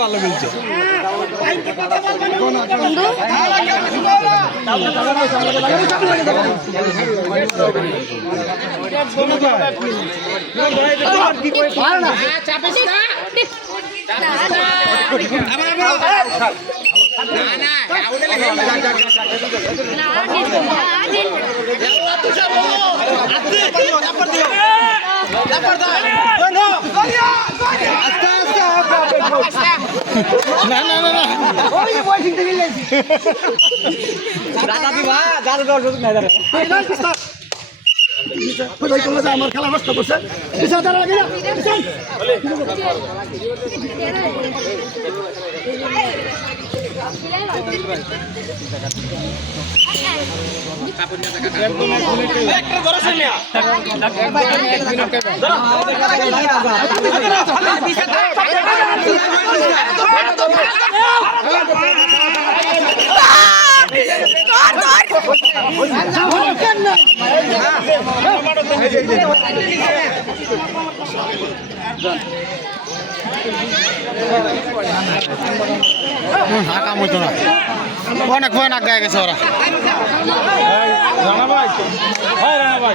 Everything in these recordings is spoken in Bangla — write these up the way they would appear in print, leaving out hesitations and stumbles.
ভালো খেলছে না না না ওই বয়সিং থেকে লেছি দাদা দিবা দাদা দর যদি না দাঁড়া ভাই কোন না আমার খেলা নষ্ট করছে বিশাল দাঁড়া লাগে না বিশাল একটা বড় সামিয়া কাম হইতো না অনেক ভয় না গায়ে গেছে ওরা রানা ভাই হ্যাঁ রানা ভাই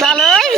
তালই